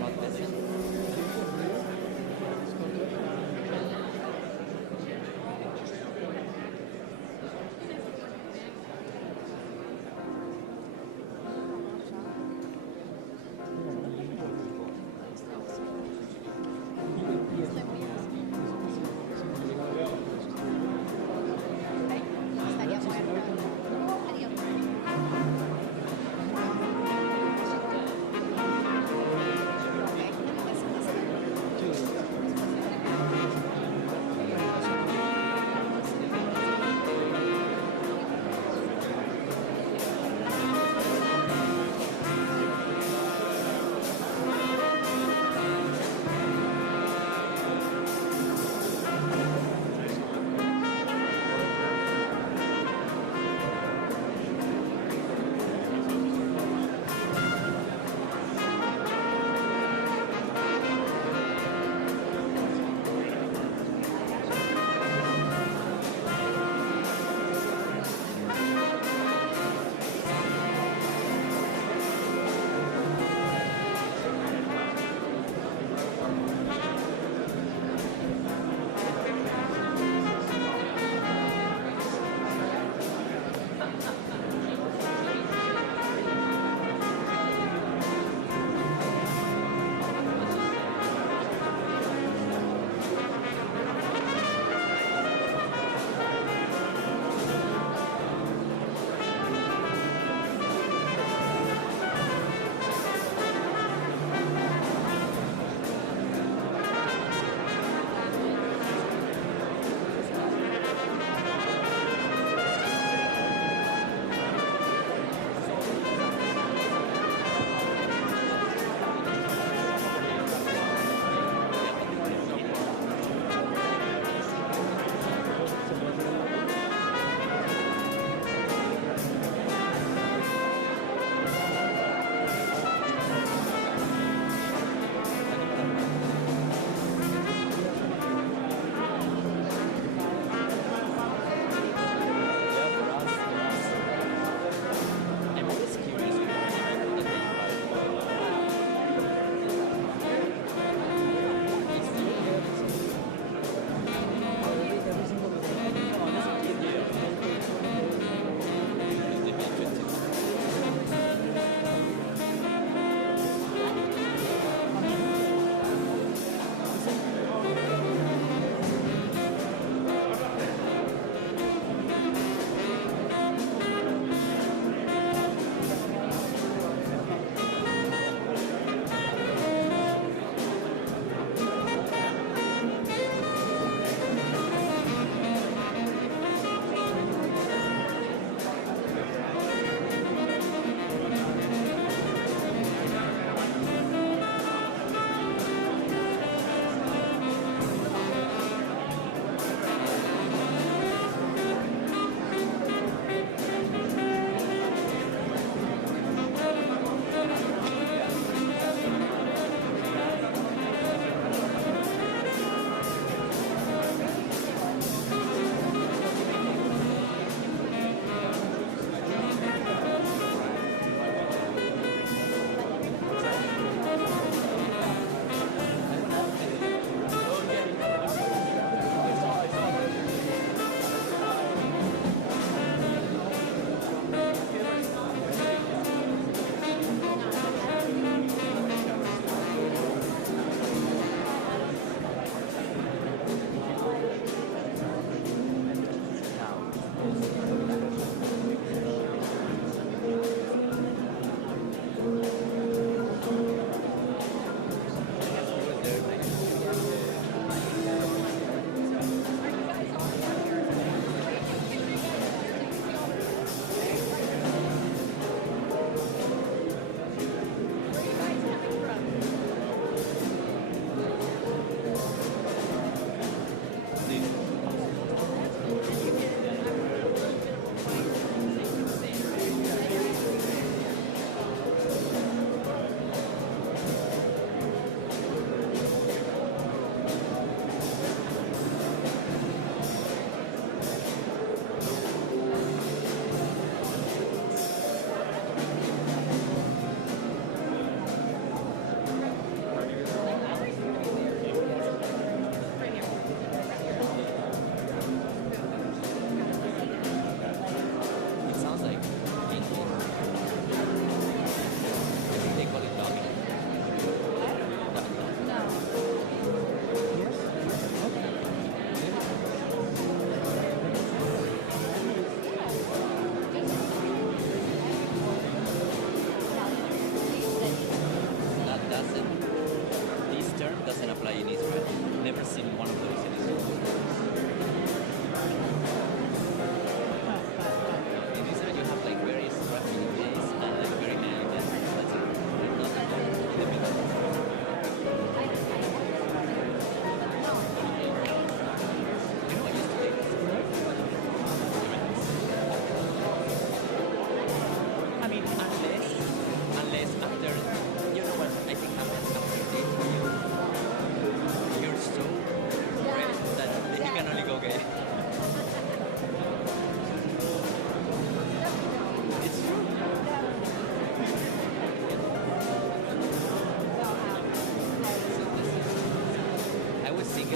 Más veces.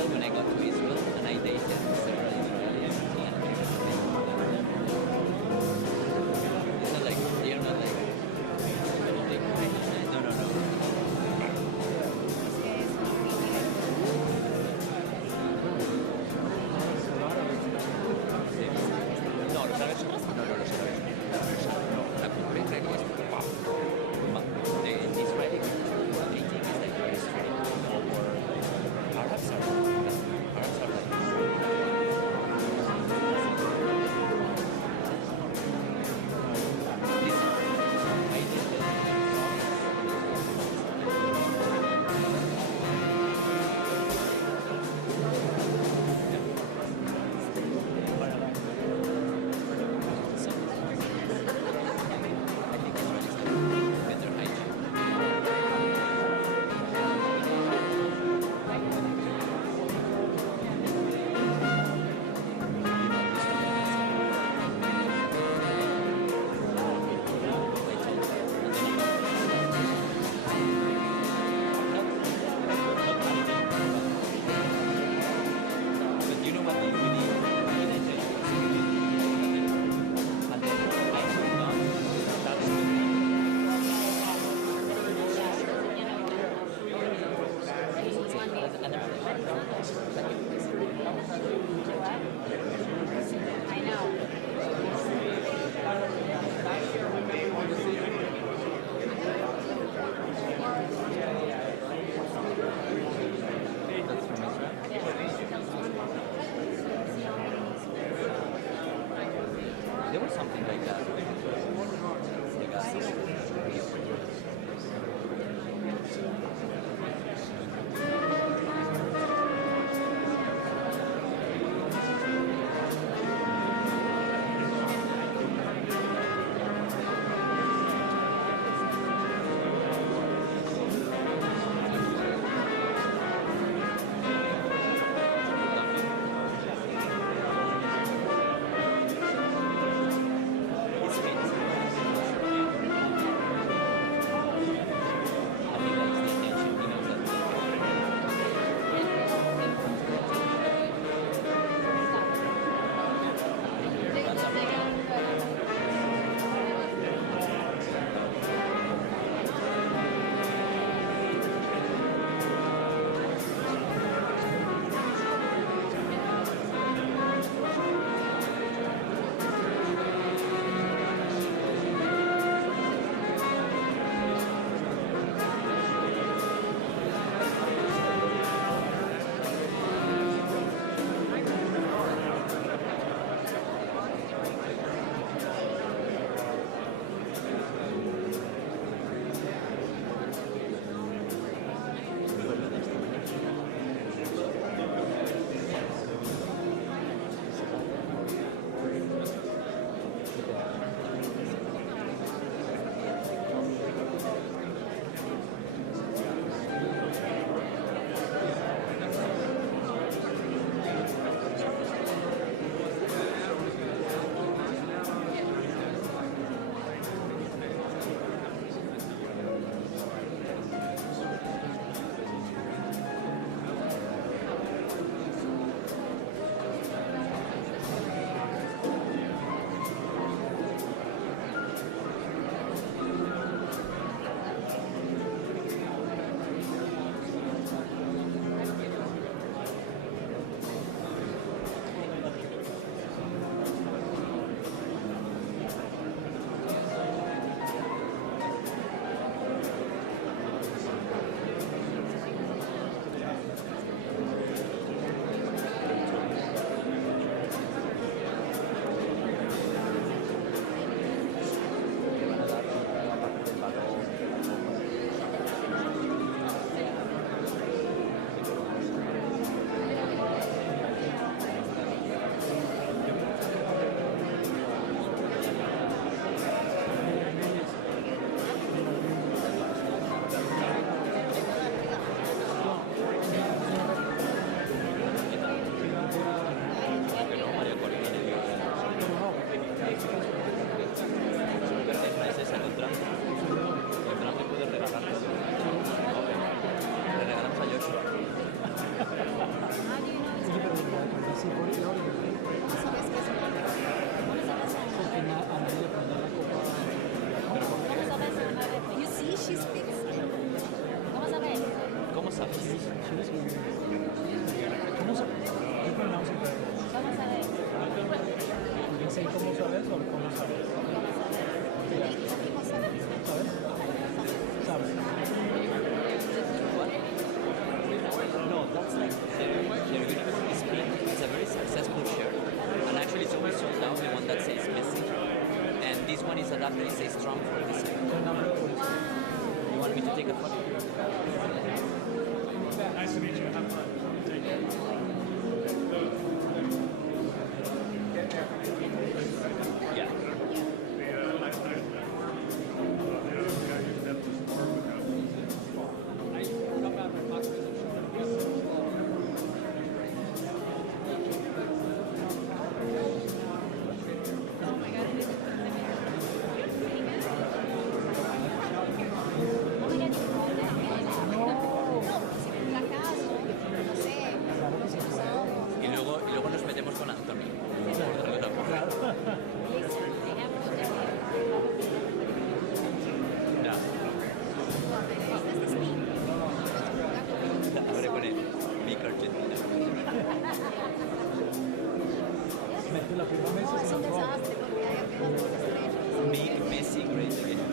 Israel when I got to Israel, and I dated several Israelis. It's not like you're not like no, no, no. No, los árabes no, los árabes no. La cultura israelí es wow. The Israeli dating is like very straight. Arabs are like there was something like that. es un desastre porque hay apenas 2 estrellas. Messi great again.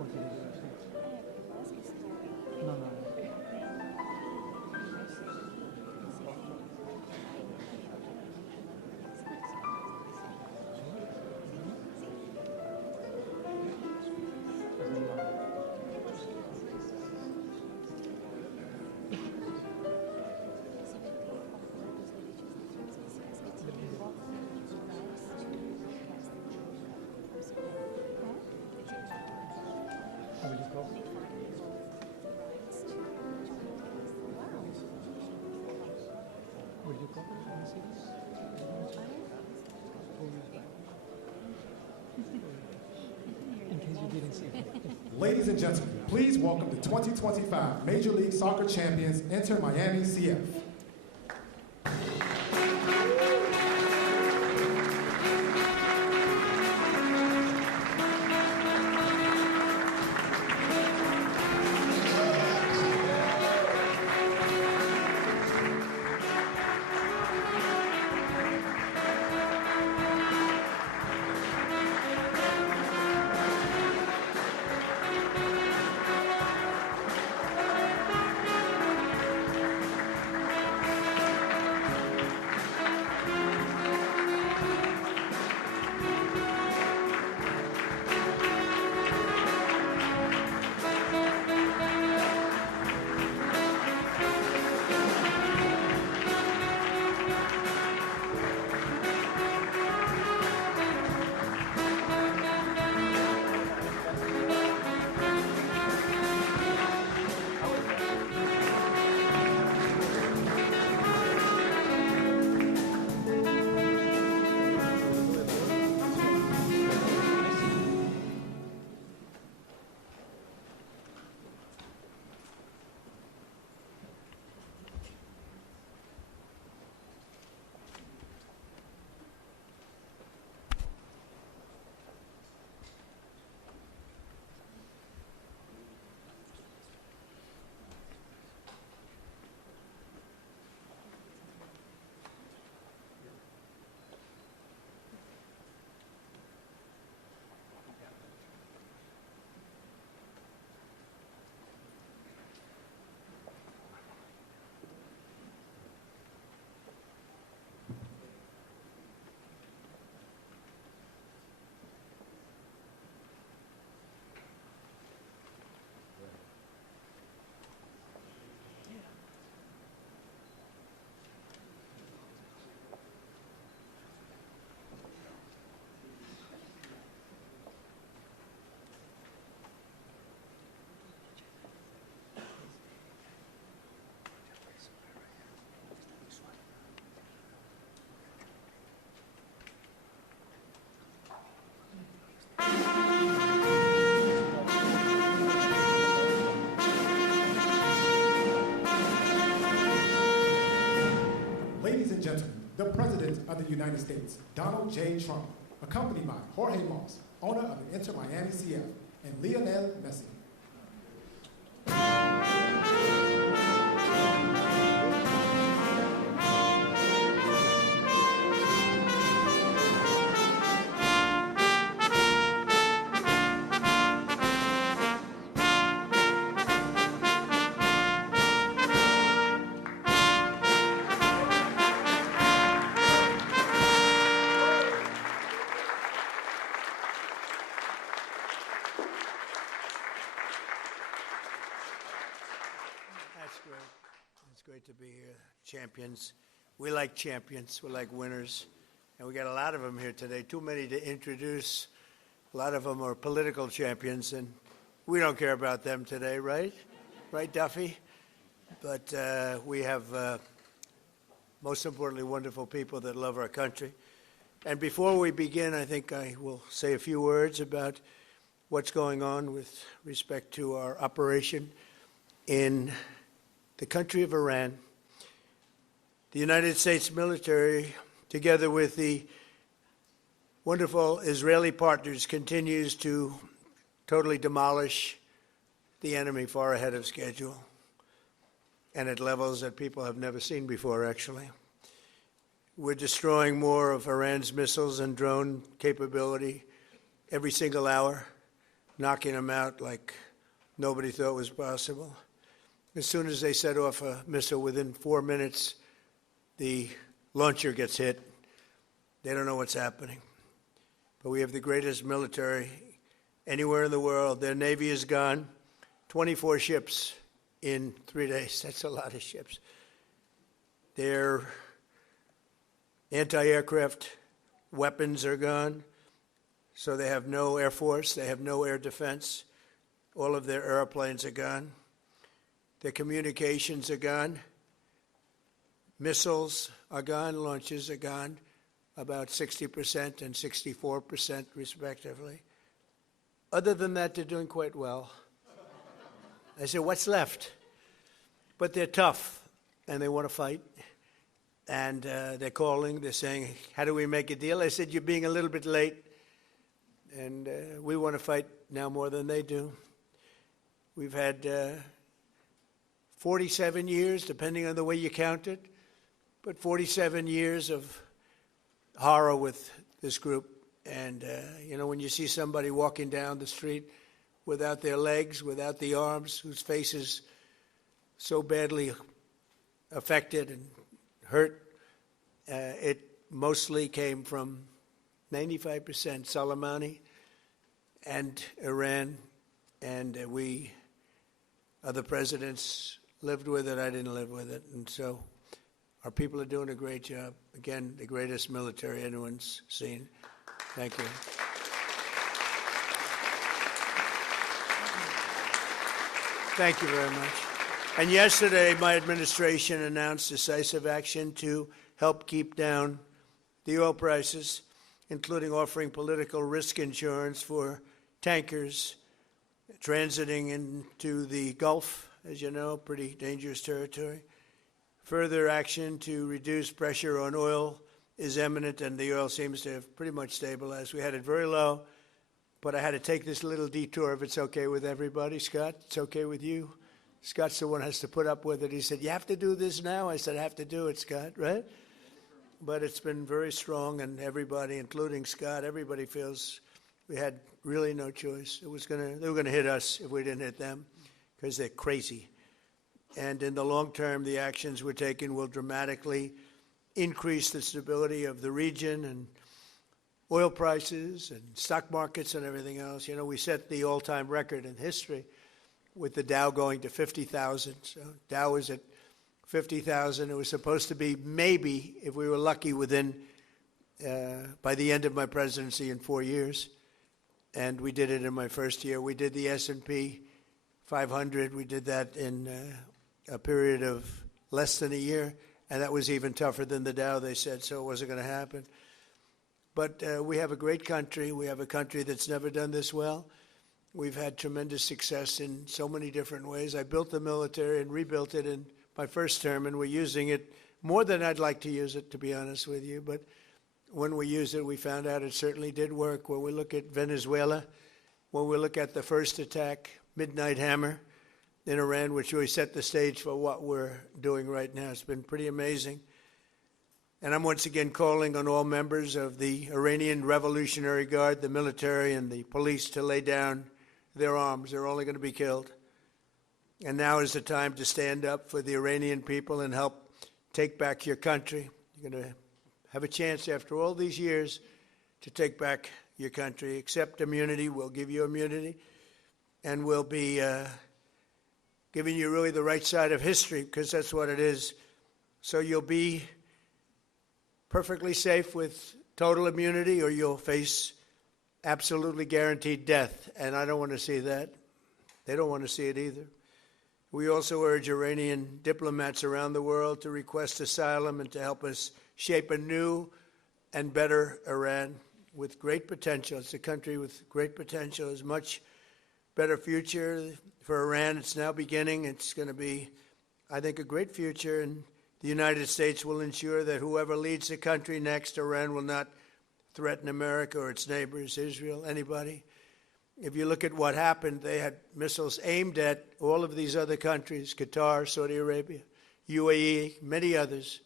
Porque no, no, no. Will you go? Will you go in the cities? 4 years back. In case you didn't see it. Ladies and gentlemen, please welcome the 2025 Major League Soccer champions, Inter Miami CF. Ladies and gentlemen, the President of the United States, Donald J. Trump, accompanied by Jorge Moss, owner of the Inter Miami CF, and Lionel Messi. It's great to be here. Champions. We like champions. We like winners. And we got a lot of them here today. Too many to introduce. A lot of them are political champions, and we don't care about them today, right? Right, Duffy? But we have, most importantly, wonderful people that love our country. And before we begin, I think I will say a few words about what's going on with respect to our operation in the country of Iran. The United States military, together with the wonderful Israeli partners, continues to totally demolish the enemy far ahead of schedule and at levels that people have never seen before, actually. We're destroying more of Iran's missiles and drone capability every single hour. knocking them out like nobody thought was possible. As soon as they set off a missile, within 4 minutes, the launcher gets hit. They don't know what's happening. But we have the greatest military anywhere in the world. Their Navy is gone. 24 ships in 3 days. That's a lot of ships. Their anti-aircraft weapons are gone. So they have no Air Force. They have no air defense. All of their airplanes are gone. Their communications are gone. Missiles are gone. Launches are gone. About 60% and 64% respectively. Other than that, they're doing quite well. I said, what's left? But they're tough, and they want to fight. And they're calling, they're saying, how do we make a deal? I said, you're being a little bit late, and we want to fight now more than they do. We've had 47 years, depending on the way you count it, but 47 years of horror with this group. And, you know, when you see somebody walking down the street without their legs, without the arms, whose face is so badly affected and hurt, it mostly came from 95% Soleimani and Iran, and we, other presidents, lived with it. I didn't live with it. And so our people are doing a great job. Again, the greatest military anyone's seen. Thank you. Thank you very much. And yesterday, my administration announced decisive action to help keep down the oil prices, including offering political risk insurance for tankers transiting into the Gulf, as you know, pretty dangerous territory. Further action to reduce pressure on oil is imminent, and the oil seems to have pretty much stabilized. We had it very low, but I had to take this little detour, if it's okay with everybody. Scott, it's okay with you? Scott's the one who has to put up with it. He said, you have to do this now? I said, I have to do it, Scott, right? But it's been very strong, and everybody, including Scott, everybody feels we had really no choice. They were gonna hit us if we didn't hit them, because they're crazy. And in the long term, the actions we're taking will dramatically increase the stability of the region and oil prices and stock markets and everything else. You know, we set the all-time record in history with the Dow going to 50,000. So Dow was at 50,000. It was supposed to be maybe, if we were lucky, within, by the end of my presidency in 4 years. And we did it in my first year. We did the S&P 500. We did that in a period of less than a year. And that was even tougher than the Dow, they said, so it wasn't going to happen. But we have a great country. We have a country that's never done this well. We've had tremendous success in so many different ways. I built the military and rebuilt it in my first term, and we're using it more than I'd like to use it, to be honest with you. But when we used it, we found out it certainly did work. When we look at Venezuela, when we look at the first attack, Midnight Hammer, in Iran, which really set the stage for what we're doing right now. It's been pretty amazing. And I'm once again calling on all members of the Iranian Revolutionary Guard, the military and the police, to lay down their arms. They're only going to be killed. And now is the time to stand up for the Iranian people and help take back your country. You're going to have a chance after all these years to take back your country. Accept immunity. We'll give you immunity. And we'll be giving you really the right side of history, because that's what it is. So you'll be perfectly safe with total immunity, or you'll face absolutely guaranteed death. And I don't want to see that. They don't want to see it either. We also urge Iranian diplomats around the world to request asylum and to help us shape a new and better Iran with great potential. It's a country with great potential. There's much better future for Iran. It's now beginning. It's going to be, I think, a great future. And the United States will ensure that whoever leads the country next, Iran will not threaten America or its neighbors, Israel, anybody. If you look at what happened, they had missiles aimed at all of these other countries, Qatar, Saudi Arabia, UAE, many others.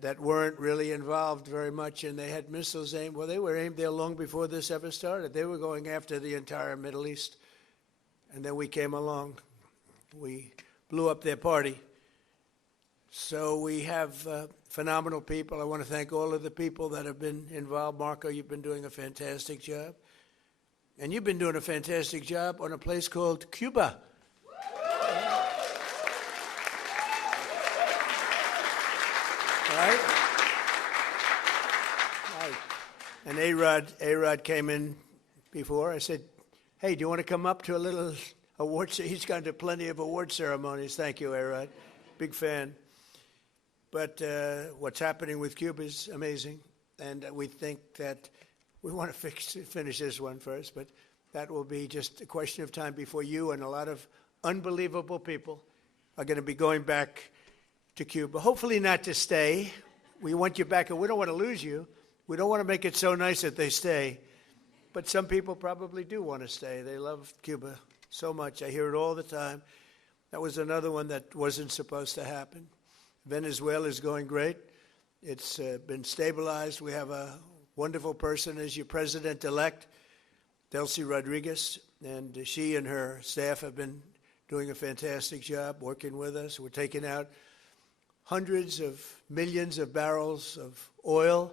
that weren't really involved very much, and they had missiles aimed. Well, they were aimed there long before this ever started. They were going after the entire Middle East, and then we came along. We blew up their party. So we have phenomenal people. I want to thank all of the people that have been involved. Marco, you've been doing a fantastic job. And you've been doing a fantastic job on a place called Cuba. Right? Right. And A-Rod came in before. I said, hey, do you want to come up to a little award? He's gone to plenty of award ceremonies. Thank you, A-Rod. Big fan. But what's happening with Cuba is amazing. And we think that we want to finish this one first, but that will be just a question of time before you and a lot of unbelievable people are going to be going back to Cuba. Hopefully not to stay. We want you back, and we don't want to lose you. We don't want to make it so nice that they stay. But some people probably do want to stay. They love Cuba so much. I hear it all the time. That was another one that wasn't supposed to happen. Venezuela is going great. It's been stabilized. We have a wonderful person as your president-elect, Delcy Rodriguez, and she and her staff have been doing a fantastic job working with us. We're taking out hundreds of millions of barrels of oil,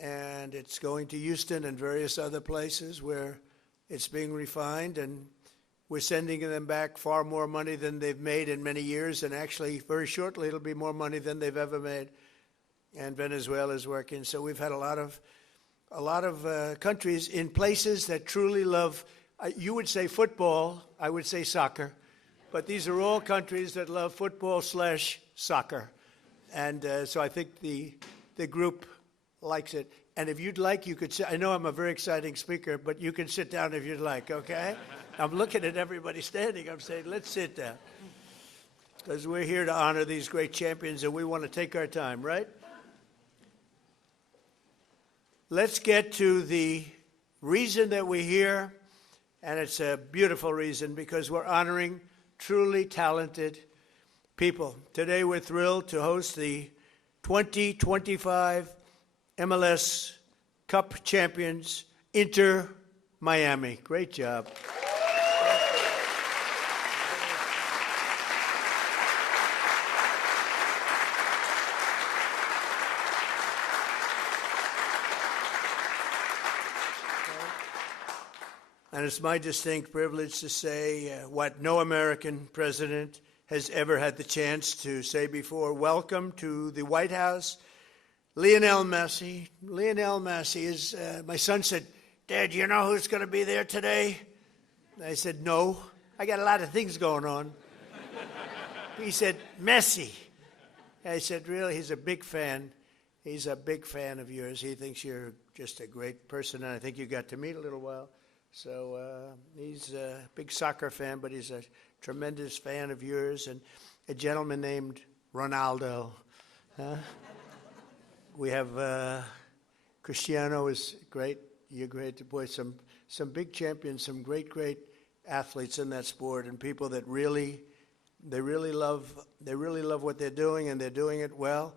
and it's going to Houston and various other places where it's being refined, and we're sending them back far more money than they've made in many years, and actually very shortly it'll be more money than they've ever made. And Venezuela is working. So we've had a lot of countries in places that truly love, you would say football, I would say soccer, but these are all countries that love football/soccer. And so I think the group likes it. And if you'd like, you could sit. I know I'm a very exciting speaker, but you can sit down if you'd like, okay? I'm looking at everybody standing. I'm saying, let's sit down. Because we're here to honor these great champions, and we want to take our time, right? Let's get to the reason that we're here, and it's a beautiful reason because we're honoring truly talented people. Today we're thrilled to host the 2025 MLS Cup champions, Inter Miami. Great job. And it's my distinct privilege to say what no American president has ever had the chance to say before. Welcome to the White House, Lionel Messi. Lionel Messi is, my son said, Dad, you know who's going to be there today? I said, no, I got a lot of things going on. He said, Messi. I said, really? He's a big fan. He's a big fan of yours. He thinks you're just a great person, and I think you got to meet a little while. So he's a big soccer fan, but he's a tremendous fan of yours. And a gentleman named Ronaldo. We have Cristiano is great. You're great. Boy, some big champions, some great athletes in that sport, and people that really love what they're doing, and they're doing it well.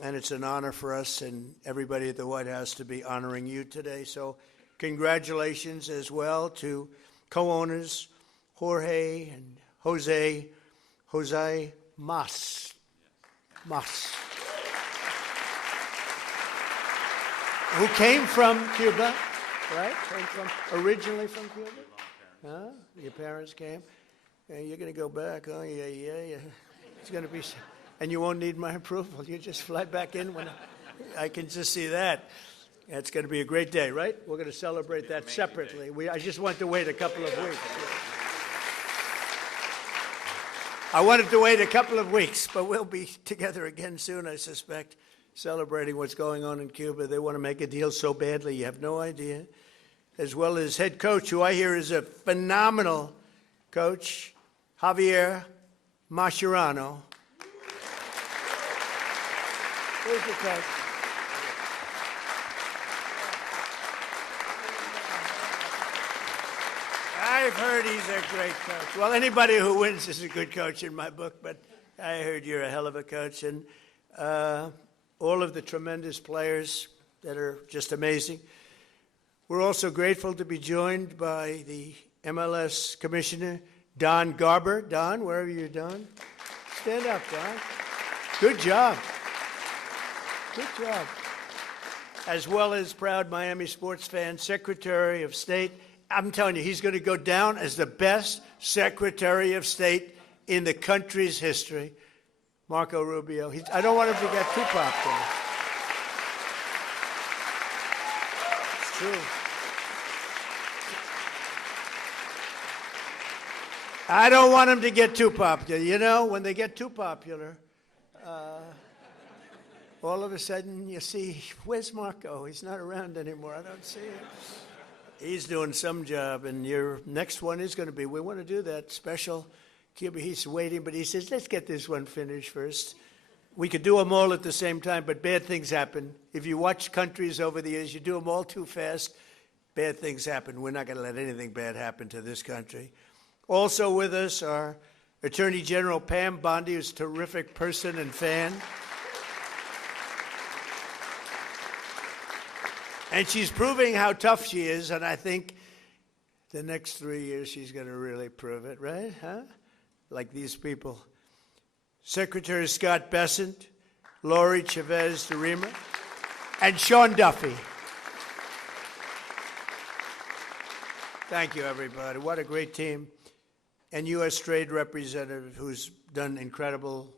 And it's an honor for us and everybody at the White House to be honoring you today. So congratulations as well to co-owners Jorge and Jose Mas, who came from Cuba, right? Originally from Cuba? Huh? Your parents came? You're going to go back, oh, yeah. It's going to be, and you won't need my approval. You just fly back in when I can just see that. It's going to be a great day, right? We're going to celebrate that separately. I just want to wait a couple of weeks. I wanted to wait a couple of weeks, but we'll be together again soon, I suspect, celebrating what's going on in Cuba. They want to make a deal so badly, you have no idea. As well as head coach, who I hear is a phenomenal coach, Javier Mascherano. Where's your coach? I've heard he's a great coach. Well, anybody who wins is a good coach in my book, but I heard you're a hell of a coach. And all of the tremendous players that are just amazing. We're also grateful to be joined by the MLS Commissioner, Don Garber. Don, wherever you're, Don. Stand up, Don. Good job. Good job. As well as proud Miami sports fan, Secretary of State. I'm telling you, he's going to go down as the best Secretary of State in the country's history, Marco Rubio. I don't want him to get too popular. It's true. I don't want him to get too popular. You know, when they get too popular, all of a sudden you see, where's Marco? He's not around anymore. I don't see him. He's doing some job, and your next one is going to be, we want to do that special Cuba. He's waiting, but he says, let's get this one finished first. We could do them all at the same time, but bad things happen. If you watch countries over the years, you do them all too fast, bad things happen. We're not going to let anything bad happen to this country. Also with us are Attorney General Pam Bondi, who's a terrific person and fan. And she's proving how tough she is, and I think the next 3 years she's going to really prove it, right? Huh? Like these people. Secretary Scott Bessent, Lori Chavez de Rima, and Sean Duffy. Thank you, everybody. What a great team. And U.S. Trade Representative, who's done incredible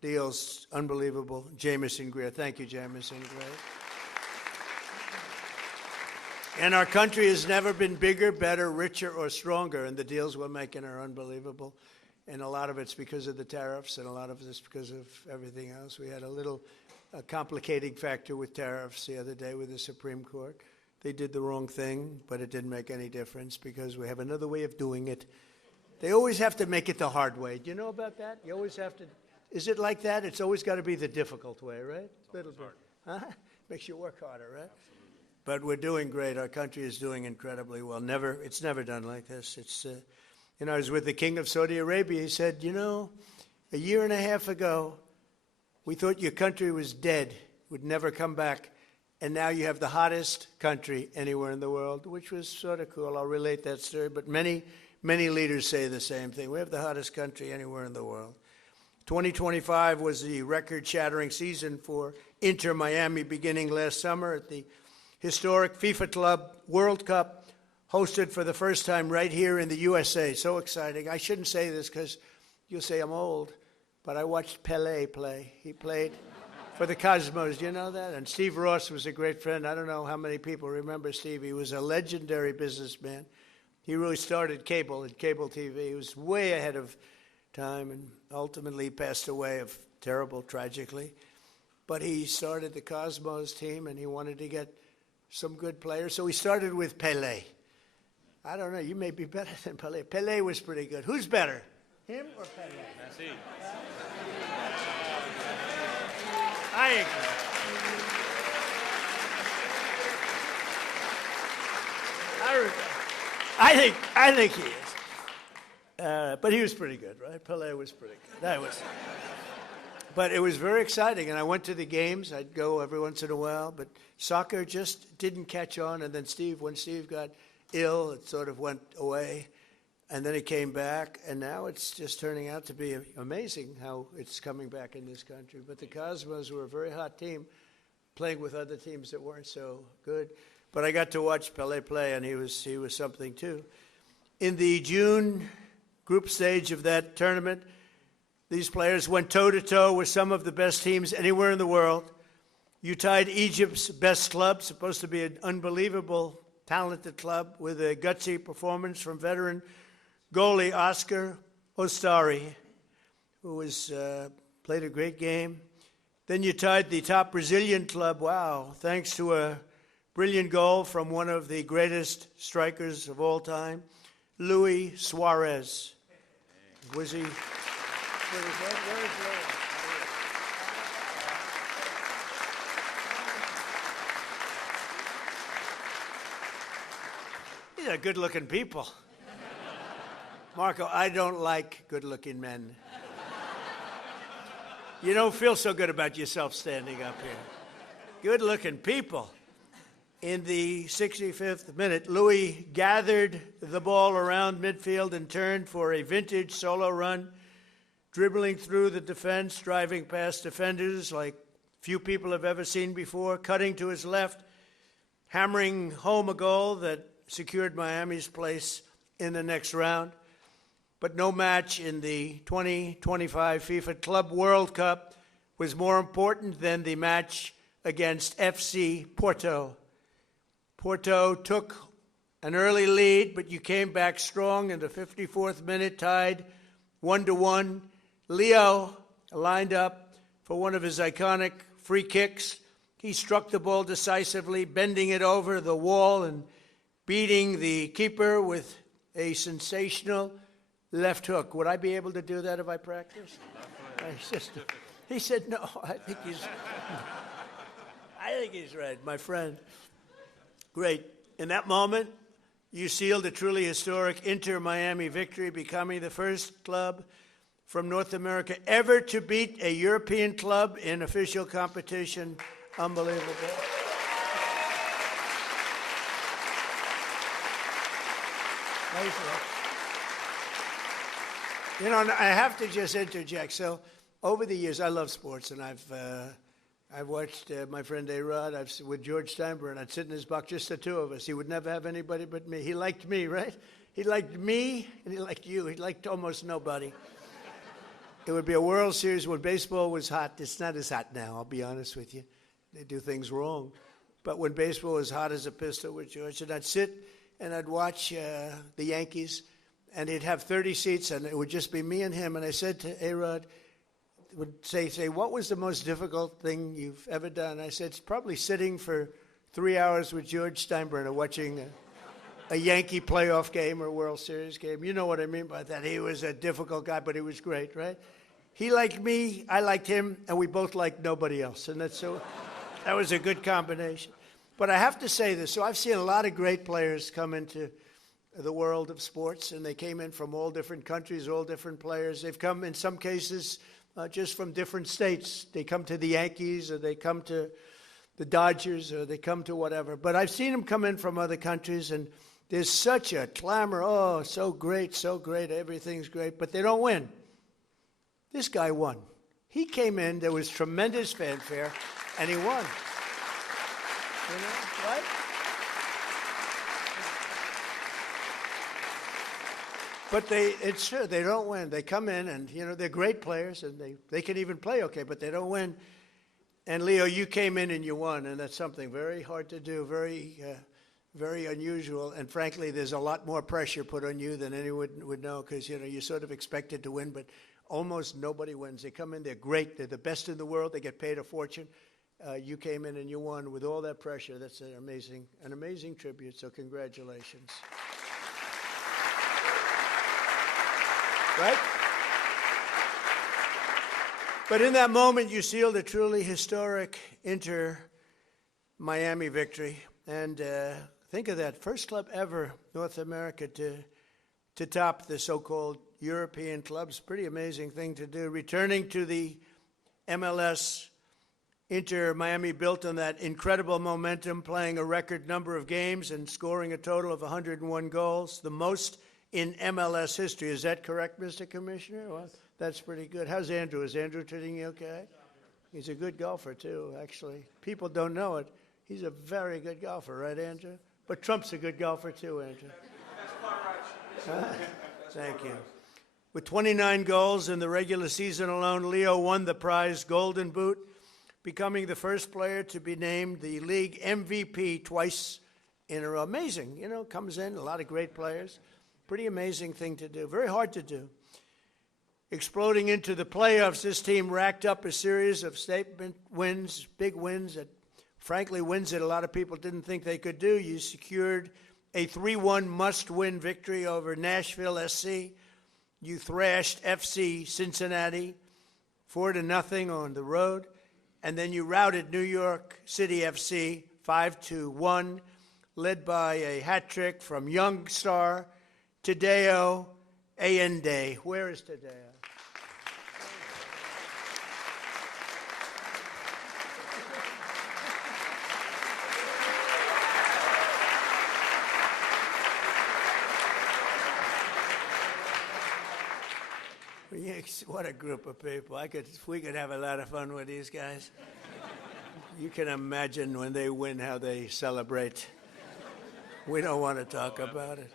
deals, unbelievable, Jamison Greer. Thank you, Jamison Greer. And our country has never been bigger, better, richer, or stronger, and the deals we're making are unbelievable. And a lot of it's because of the tariffs, and a lot of it's because of everything else. We had a little complicating factor with tariffs the other day with the Supreme Court. They did the wrong thing, but it didn't make any difference because we have another way of doing it. They always have to make it the hard way. Do you know about that? You always have to. Is it like that? It's always got to be the difficult way, right? It's little bit. Huh? Makes you work harder, right? But we're doing great. Our country is doing incredibly well. It's never done like this. It's, I was with the King of Saudi Arabia. He said, a year and a half ago, we thought your country was dead, would never come back, and now you have the hottest country anywhere in the world, which was sort of cool. I'll relate that story, but many leaders say the same thing. We have the hottest country anywhere in the world. 2025 was the record-shattering season for Inter Miami beginning last summer at the historic FIFA Club World Cup, hosted for the first time right here in the USA. So exciting. I shouldn't say this because you'll say I'm old, but I watched Pelé play. He played for the Cosmos. Do you know that? And Steve Ross was a great friend. I don't know how many people remember Steve. He was a legendary businessman. He really started cable and cable TV. He was way ahead of time and ultimately passed away tragically. But he started the Cosmos team and he wanted to get some good players. So he started with Pelé. I don't know, you may be better than Pelé. Pelé was pretty good. Who's better, him or Pelé? Merci. I agree. I think he is. But he was pretty good, right? Pelé was pretty good. But it was very exciting, and I went to the games. I'd go every once in a while, but soccer just didn't catch on. And then when Steve got ill, it sort of went away, and then it came back, and now it's just turning out to be amazing how it's coming back in this country. But the Cosmos were a very hot team, playing with other teams that weren't so good. But I got to watch Pelé play, and he was something too. In the June group stage of that tournament, these players went toe-to-toe with some of the best teams anywhere in the world. You tied Egypt's best club, supposed to be an unbelievable, talented club, with a gutsy performance from veteran goalie Oscar Ostari, who played a great game. Then you tied the top Brazilian club, wow, thanks to a brilliant goal from one of the greatest strikers of all time, Luis Suarez. Was he? Where is Luis? These are good-looking people. Marco, I don't like good-looking men. You don't feel so good about yourself standing up here. Good-looking people. In the 65th minute, Louis gathered the ball around midfield and turned for a vintage solo run, dribbling through the defense, driving past defenders like few people have ever seen before, cutting to his left, hammering home a goal that secured Miami's place in the next round. But no match in the 2025 FIFA Club World Cup was more important than the match against FC Porto. Porto took an early lead, but you came back strong in the 54th minute, tied 1-1. Leo lined up for one of his iconic free kicks. He struck the ball decisively, bending it over the wall and beating the keeper with a sensational left hook. Would I be able to do that if I practiced? He said, no, I think he's right, my friend. Great. In that moment, you sealed a truly historic Inter-Miami victory, becoming the first club from North America ever to beat a European club in official competition. Unbelievable. You know, I have to just interject. So, over the years, I love sports, and I've watched my friend A-Rod with George Steinbrenner. I'd sit in his box, just the two of us. He would never have anybody but me. He liked me, right? He liked me, and he liked you. He liked almost nobody. It would be a World Series when baseball was hot. It's not as hot now, I'll be honest with you. They do things wrong. But when baseball was hot as a pistol with George, and I'd sit and I'd watch the Yankees, and he'd have 30 seats, and it would just be me and him. And I said to A-Rod, would say, what was the most difficult thing you've ever done? I said, it's probably sitting for 3 hours with George Steinbrenner watching a Yankee playoff game or World Series game. You know what I mean by that. He was a difficult guy, but he was great, right? He liked me, I liked him, and we both liked nobody else. And that was a good combination. But I have to say this. So I've seen a lot of great players come into the world of sports, and they came in from all different countries, all different players. They've come, in some cases, just from different states. They come to the Yankees, or they come to the Dodgers, or they come to whatever. But I've seen them come in from other countries, and there's such a clamor. Oh, so great, everything's great. But they don't win. This guy won. He came in, there was tremendous fanfare, and he won. You know, right? But it's true, they don't win. They come in and, you know, they're great players and they can even play okay, but they don't win. And Leo, you came in and you won, and that's something very hard to do, very unusual. And frankly, there's a lot more pressure put on you than anyone would know, because, you know, you're sort of expected to win, but almost nobody wins. They come in, they're great, they're the best in the world, they get paid a fortune. You came in and you won with all that pressure. That's an amazing tribute, so congratulations. Right? But in that moment, you sealed a truly historic Inter-Miami victory. And think of that, first club ever, North America, to top the so-called European clubs. Pretty amazing thing to do. Returning to the MLS, Inter-Miami built on that incredible momentum, playing a record number of games and scoring a total of 101 goals, the most in MLS history. Is that correct, Mr. Commissioner? Well, that's pretty good. How's Andrew? Is Andrew treating you okay? He's a good golfer, too, actually. People don't know it. He's a very good golfer, right, Andrew? But Trump's a good golfer, too, Andrew. That's quite right. Thank you. With 29 goals in the regular season alone, Leo won the prize Golden Boot, becoming the first player to be named the league MVP twice in a row. Amazing, you know, comes in, a lot of great players. Pretty amazing thing to do, very hard to do. Exploding into the playoffs, this team racked up a series of statement wins, big wins, that frankly wins that a lot of people didn't think they could do. You secured a 3-1 must-win victory over Nashville SC. You thrashed FC Cincinnati 4-0 on the road. And then you routed New York City FC 5-1, led by a hat trick from young star Tadeo Allende. Where is Tadeo? What a group of people. We could have a lot of fun with these guys. You can imagine when they win how they celebrate. We don't want to talk about it.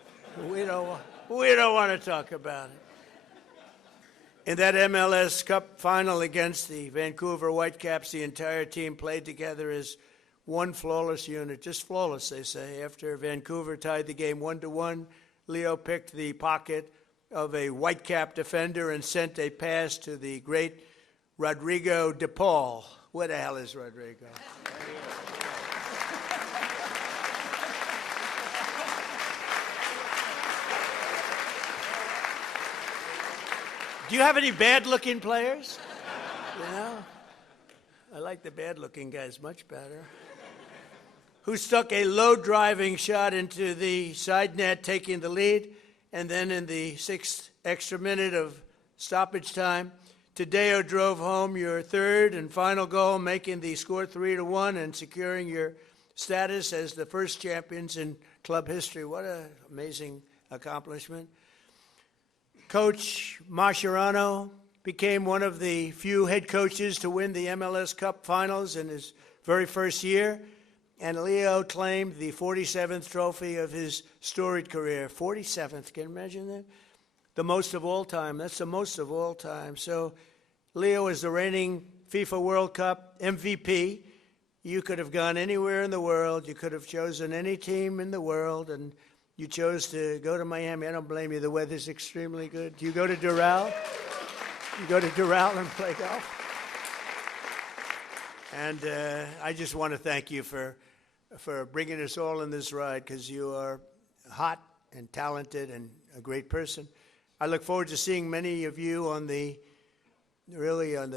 We don't want to talk about it. In that MLS Cup final against the Vancouver Whitecaps, the entire team played together as one flawless unit, just flawless, they say. After Vancouver tied the game 1-1, Leo picked the pocket of a Whitecap defender and sent a pass to the great Rodrigo de Paul. Where the hell is Rodrigo? Do you have any bad-looking players? You know? I like the bad-looking guys much better. Who stuck a low-driving shot into the side net, taking the lead, and then in the 6th extra minute of stoppage time, Tadeo drove home your third and final goal, making the score 3-1 and securing your status as the first champions in club history. What an amazing accomplishment. Coach Mascherano became one of the few head coaches to win the MLS Cup finals in his very first year, and Leo claimed the 47th trophy of his storied career. 47th, can you imagine that? The most of all time. That's the most of all time. So Leo is the reigning FIFA World Cup MVP. You could have gone anywhere in the world. You could have chosen any team in the world, and you chose to go to Miami. I don't blame you. The weather's extremely good. Do you go to Doral? You go to Doral and play golf? And I just want to thank you for bringing us all in this ride, because you are hot and talented and a great person. I look forward to seeing many of you on the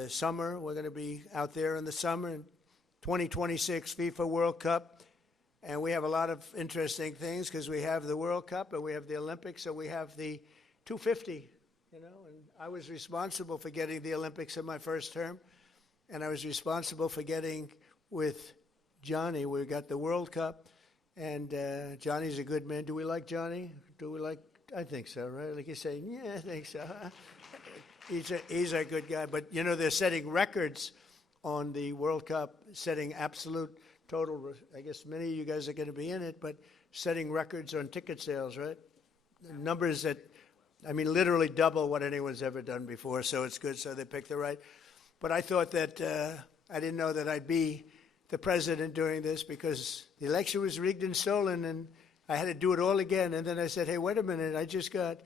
summer. We're going to be out there in the summer in 2026 FIFA World Cup. And we have a lot of interesting things, because we have the World Cup and we have the Olympics, and we have the 250, you know. And I was responsible for getting the Olympics in my first term, and I was responsible for getting with Johnny. We got the World Cup, and Johnny's a good man. Do we like Johnny? I think so, right? Like you say, yeah, I think so. He's a good guy. But, you know, they're setting records on the World Cup, setting absolute total, I guess many of you guys are going to be in it, but setting records on ticket sales, right? Numbers that, I mean, literally double what anyone's ever done before, so it's good, so they picked the right. But I thought that I didn't know that I'd be the president during this, because the election was rigged and stolen, and I had to do it all again. And then I said, hey, wait a minute, I just got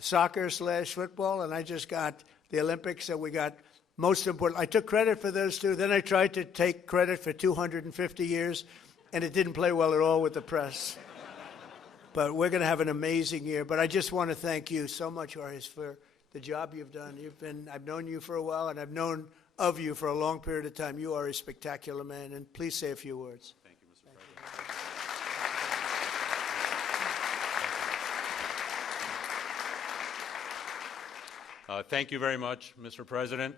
soccer/football, and I just got the Olympics, so we got most important. I took credit for those two. Then I tried to take credit for 250 years, and it didn't play well at all with the press. But we're going to have an amazing year. But I just want to thank you so much, Horace, for the job you've done. I've known you for a while, and I've known of you for a long period of time. You are a spectacular man, and please say a few words. Thank you, Mr. President. Thank you very much, Mr. President.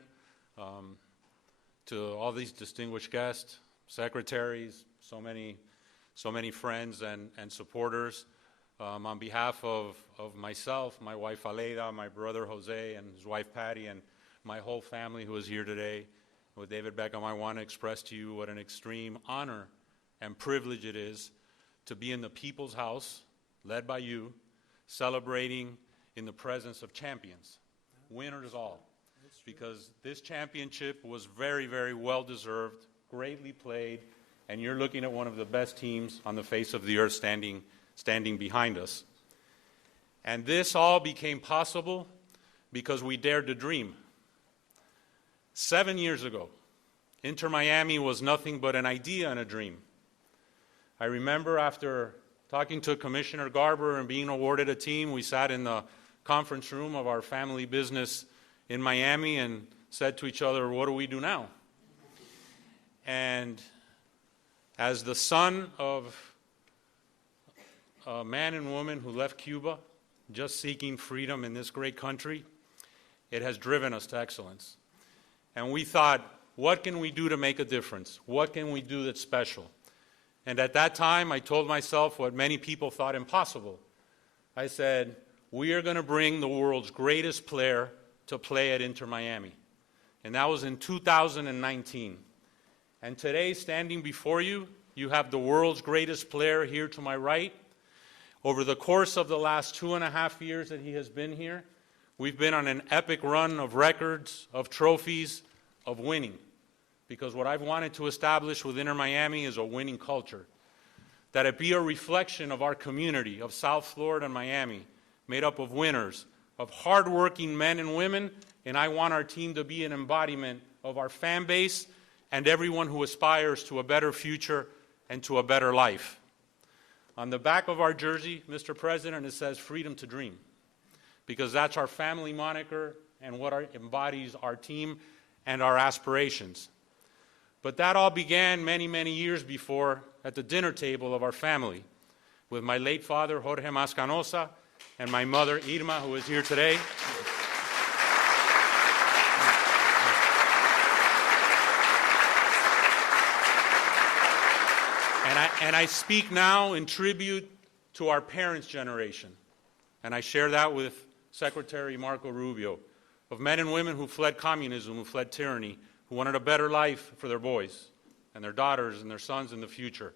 To all these distinguished guests, secretaries, so many friends and supporters, on behalf of myself, my wife Aleida, my brother Jose, and his wife Patty, and my whole family who is here today, with David Beckham, I want to express to you what an extreme honor and privilege it is to be in the People's House, led by you, celebrating in the presence of champions, winners all. Because this championship was very, very well-deserved, greatly played, and you're looking at one of the best teams on the face of the earth standing behind us. And this all became possible because we dared to dream. 7 years ago, Inter Miami was nothing but an idea and a dream. I remember after talking to Commissioner Garber and being awarded a team, we sat in the conference room of our family business in Miami and said to each other, what do we do now? And as the son of a man and woman who left Cuba, just seeking freedom in this great country, it has driven us to excellence. And we thought, what can we do to make a difference? What can we do that's special? And at that time, I told myself what many people thought impossible. I said, we are going to bring the world's greatest player to play at Inter Miami. And that was in 2019. And today, standing before you, you have the world's greatest player here to my right. Over the course of the last 2.5 years that he has been here, we've been on an epic run of records, of trophies, of winning. Because what I've wanted to establish with Inter Miami is a winning culture. That it be a reflection of our community of South Florida and Miami, made up of winners, of hardworking men and women, and I want our team to be an embodiment of our fan base and everyone who aspires to a better future and to a better life. On the back of our jersey, Mr. President, it says freedom to dream, because that's our family moniker and what embodies our team and our aspirations. But that all began many, many years before at the dinner table of our family with my late father, Jorge Mascanosa, and my mother, Irma, who is here today. And I speak now in tribute to our parents' generation. And I share that with Secretary Marco Rubio, of men and women who fled communism, who fled tyranny, who wanted a better life for their boys and their daughters and their sons in the future.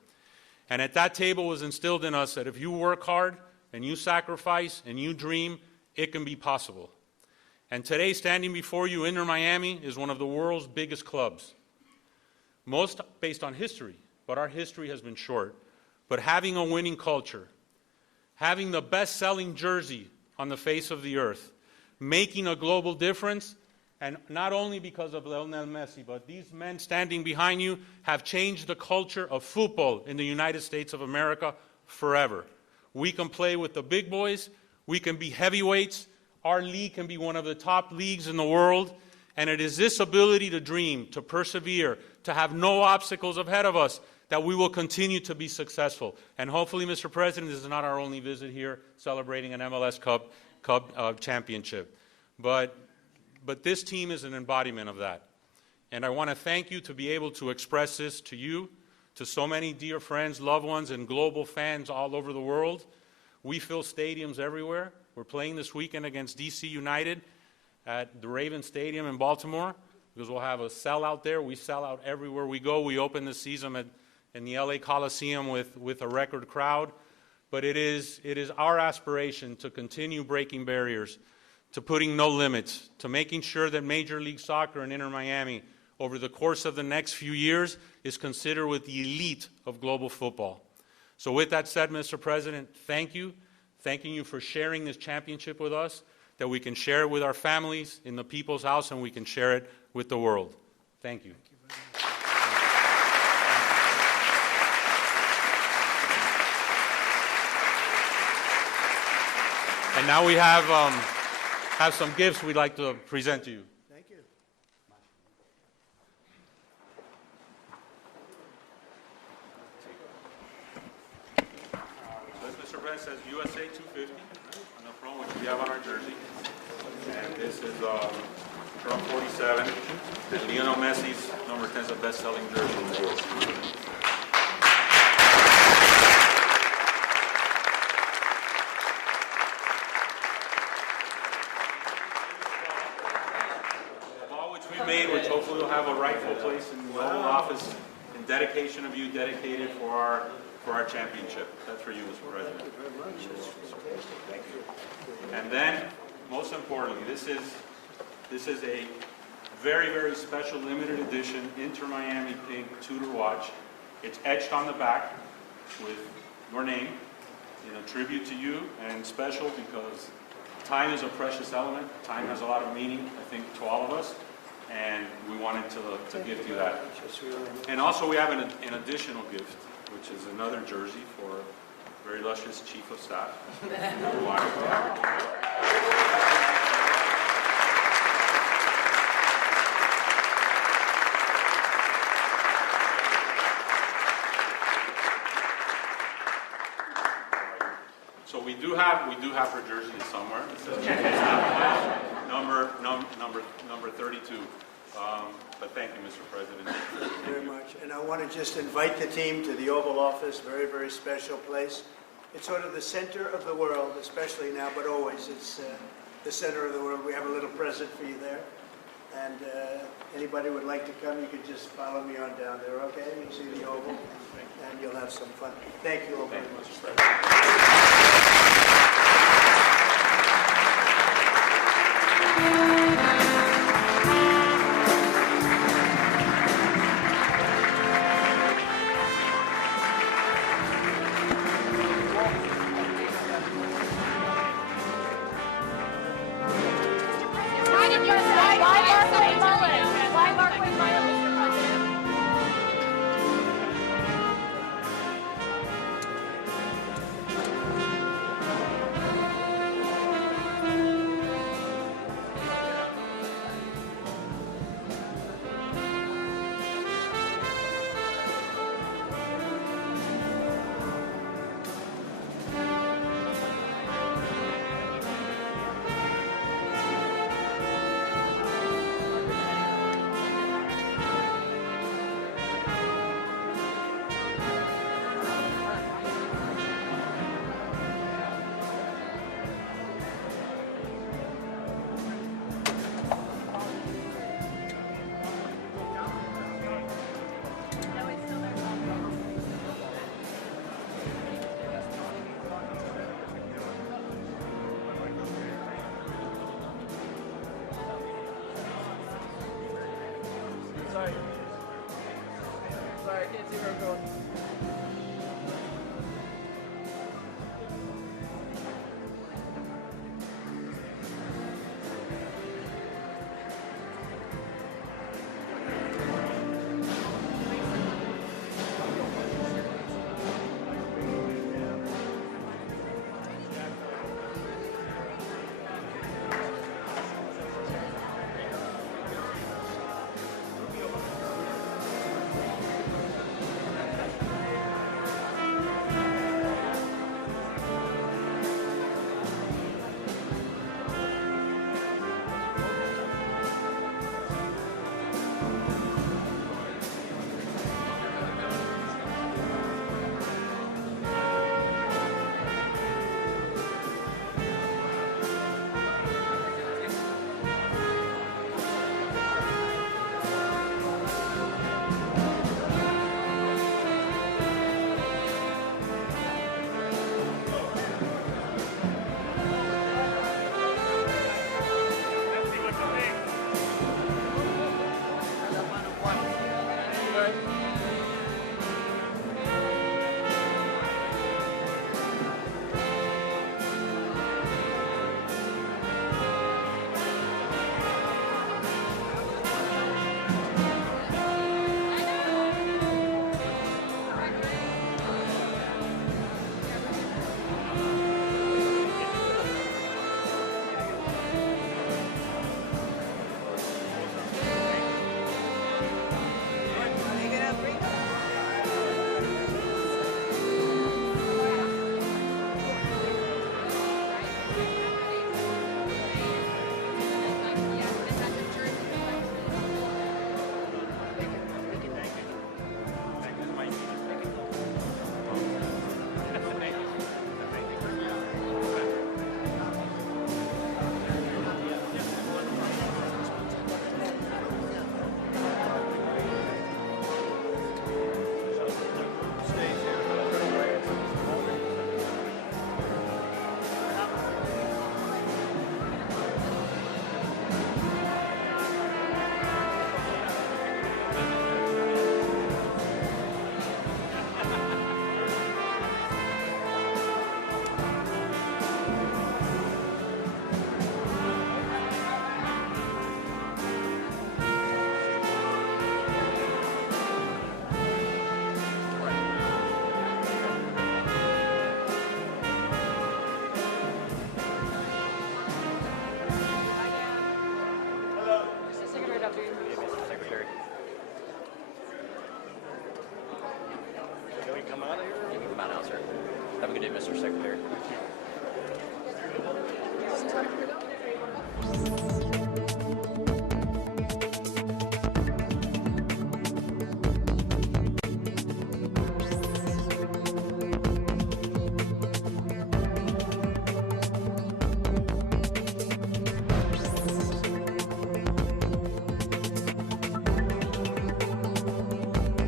And at that table was instilled in us that if you work hard and you sacrifice and you dream, it can be possible. And today, standing before you, Inter Miami is one of the world's biggest clubs. Most based on history, but our history has been short. But having a winning culture, having the best-selling jersey on the face of the earth, making a global difference, and not only because of Lionel Messi, but these men standing behind you have changed the culture of football in the United States of America forever. We can play with the big boys, we can be heavyweights, our league can be one of the top leagues in the world, and it is this ability to dream, to persevere, to have no obstacles ahead of us, that we will continue to be successful. And hopefully, Mr. President, this is not our only visit here celebrating an MLS Cup championship. But this team is an embodiment of that. And I want to thank you to be able to express this to you, to so many dear friends, loved ones, and global fans all over the world. We fill stadiums everywhere. We're playing this weekend against DC United at the Ravens Stadium in Baltimore, because we'll have a sellout there. We sell out everywhere we go. We open the season in the LA Coliseum with a record crowd. But it is our aspiration to continue breaking barriers, to putting no limits, to making sure that Major League Soccer and Inter Miami, over the course of the next few years, is considered with the elite of global football. So with that said, Mr. President, thank you. Thanking you for sharing this championship with us, that we can share it with our families in the people's house and we can share it with the world. Thank you. And now we have some gifts we'd like to present to you. Thank you. This, Mr. President, says USA 250 on the front, which we have on our jersey. And this is Trump 47. And Lionel Messi's number 10 is the best-selling jersey in the world. Made, which hopefully will have a rightful place in the Oval Office in dedication of you, dedicated for our championship. That's for you, Mr. President. Thank you very much. That's fantastic. Thank you. And then, most importantly, this is a very, very special limited edition Inter Miami Pink Tudor watch. It's etched on the back with your name in a tribute to you, and special because time is a precious element. Time has a lot of meaning, I think, to all of us. And we wanted to gift you that. And also we have an additional gift, which is another jersey for very illustrious Chief of Staff. So we do have her jersey somewhere. It says number 32. But thank you, Mr. President. Thank you very much. And I want to just invite the team to the Oval Office, very, very special place. It's sort of the center of the world, especially now, but always. It's the center of the world. We have a little present for you there. And anybody would like to come, you could just follow me on down there, okay? You'll see the Oval, and you'll have some fun. Thank you all very much. Sorry, I can't see where I'm going. Come out of here. You can come out now, sir. Have a good day, Mr. Secretary.